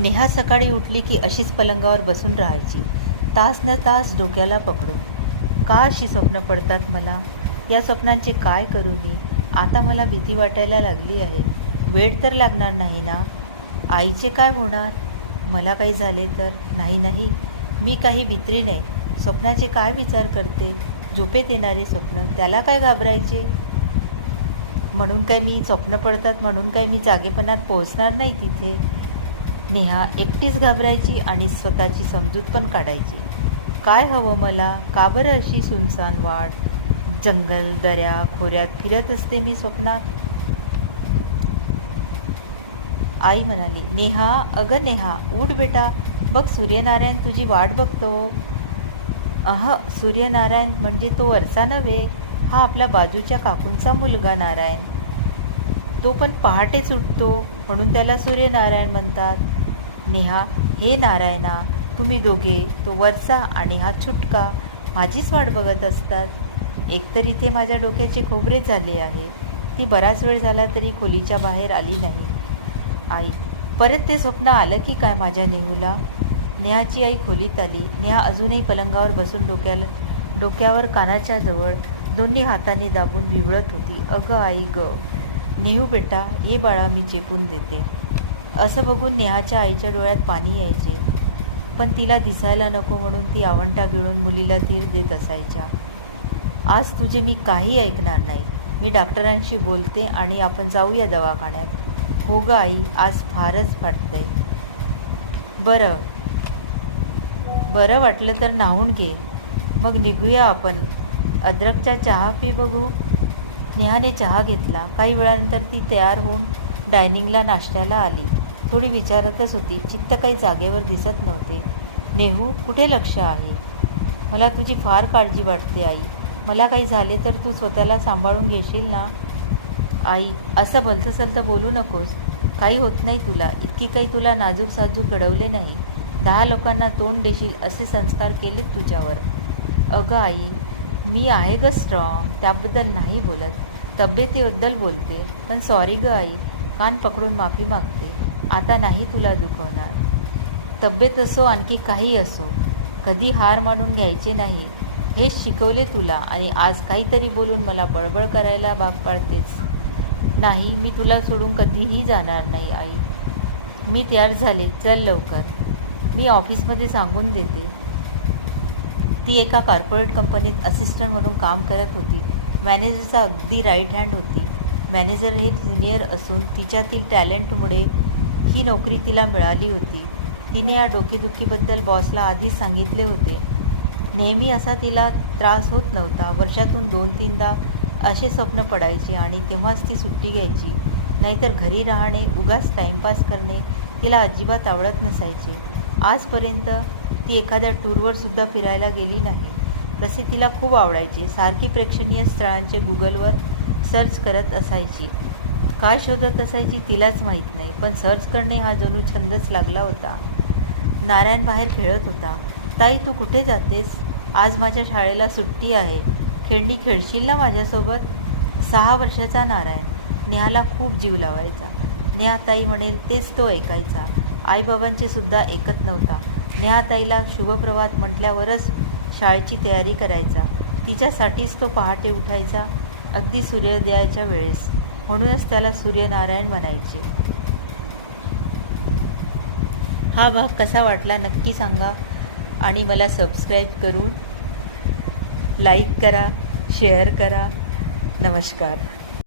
नेहा सकाळी उठली की अशीच पलंगावर बसून राहायची. तास न तास डोक्याला पकडून का अशी स्वप्न पडतात मला? या स्वप्नांचे काय करू मी? आता मला भीती वाटायला लागली आहे. वेळ तर लागणार नाही ना? आईचे काय होणार? मला काही झाले तर? नाही नाही. मी काही भित्री नाही. स्वप्नाचे काय विचार करते? झोपेत येणारे स्वप्न. त्याला काय घाबरायचे? म्हणून काय मी स्वप्न पडतात? म्हणून काय मी जागेपणात पोहोचणार नाही तिथे? नेहा एकटीच घाबरायची आणि स्वतःची समजूत पण काढायची. काय हवं मला? का बरं अशी सुनसान वाट? जंगल दऱ्या खोऱ्यात फिरत असते मी स्वप्नात. आई म्हणाली नेहा अगं नेहा उठ बेटा. बघ सूर्यनारायण तुझी वाट बघतो. अह सूर्यनारायण म्हणजे तो वरचा नव्हे. हा आपल्या बाजूच्या काकूंचा मुलगा नारायण. तो पण पहाटेच उठतो म्हणून त्याला सूर्यनारायण म्हणतात नेहा हे नारायणा तुम्ही दोघे तो वरचा आणि हा छुटका माझीच वाट बघत असतात. एकतर इथे माझ्या डोक्याचे खोबरे झाले आहे. ती बराच वेळ झाला तरी खोलीच्या बाहेर आली नाही. आई परत ते स्वप्न आलं की काय माझ्या नेहूला? नेहाची आई खोलीत आली. नेहा अजूनही पलंगावर बसून डोक्याला डोक्यावर कानाच्या जवळ दोन्ही हाताने दाबून बिवळत होती. अगं आई ग. नेहू बेटा ये बाळा मी चेपून देते. असं बघून नेहाच्या आईच्या डोळ्यात पाणी यायचे. पण तिला दिसायला नको म्हणून ती आवंटा गिळून मुलीला तीर देत असायच्या. आज तुझे मी काही ऐकणार नाही. मी डॉक्टरांशी बोलते आणि आपण जाऊया दवाखान्यात. हो ग आई आज फारच वाटतंय बरं. बरं वाटलं तर नाहून घे. मग निघूया आपण. अद्रकचा चहा पी बघू? नेहाने चहा घेतला. काही वेळानंतर ती तयार होऊन डायनिंगला नाश्त्याला आली. थोडी विचारतच होती. चित्त काही जागेवर दिसत नव्हते. नेहू कुठे लक्ष आहे? मला तुझी फार काळजी वाटते आई. मला काही झाले तर तू स्वतःला सांभाळून घेशील ना? आई असं भलतं सलतं बोलू नकोस. काही होत नाही तुला. इतकी काही तुला नाजूक साजूक घडवले नाही. दहा लोकांना तोंड देशील असे संस्कार केलेत तुझ्यावर. अगं आई मी आहे ग स्ट्रॉंग त्याबद्दल नाही बोलत. तब्येतीबद्दल बोलते पण सॉरी ग आई कान पकडून माफी मागते. आता नाही तुला दुखवणार. तब्येत असो आणखी काही असो. कधी हार मानून घ्यायचे नाही. हेच शिकवले तुला आणि आज काहीतरी बोलून मला बळबळ करायला भाग पाडतेच नाही मी तुला सोडून कधीही जाणार नाही आई. मी तयार झाले. चल लवकर. मी ऑफिसमध्ये सांगून देते. ती एका कॉर्पोरेट कंपनीत असिस्टंट म्हणून काम करत होती. मॅनेजरचा अगदी राईट हँड होती. मॅनेजर हे सिनियर असून तिच्यातील टॅलेंटमुळे ही नोकरी तिला मिळाली होती. तिने या डोकेदुखीबद्दल बॉसला आधीच सांगितले होते. नेहमी असा तिला त्रास होत नव्हता. वर्षातून दोन तीनदा असे स्वप्न पडायचे आणि तेव्हाच ती सुट्टी घ्यायची. नाहीतर घरी राहणे उगाच टाईमपास करणे तिला अजिबात आवडत नसायचे. आजपर्यंत ती एखाद्या टूरवर सुद्धा फिरायला गेली नाही. तसे तिला खूप आवडायचे. सारखी प्रेक्षणीय स्थळांचे गुगलवर सर्च करत असायची. काय शोधत असायची तिलाच माहीत नाही पण सर्च करणे हा जणू छंदच लागला होता. नारायण बाहेर खेळत होता. ताई तू कुठे जातेस? आज माझ्या शाळेला सुट्टी आहे. खेळणी खेळशील ना माझ्यासोबत? सहा वर्षाचा नारायण. नेहाला खूप जीव लावायचा. नेहा ताई म्हणेल तेच तो ऐकायचा. आईबाबांची सुद्धा ऐकत नव्हता. नेहाताईला शुभप्रभात म्हटल्यावरच शाळेची तयारी करायचा. तिच्यासाठीच तो पहाटे उठायचा अगदी सूर्योदयाच्या वेळेस. म्हणूनच त्याला सूर्यनारायण म्हणायचे. हा भाग कसा वाटला नक्की सांगा आणि मला सबस्क्राईब करून लाईक करा शेअर करा. नमस्कार.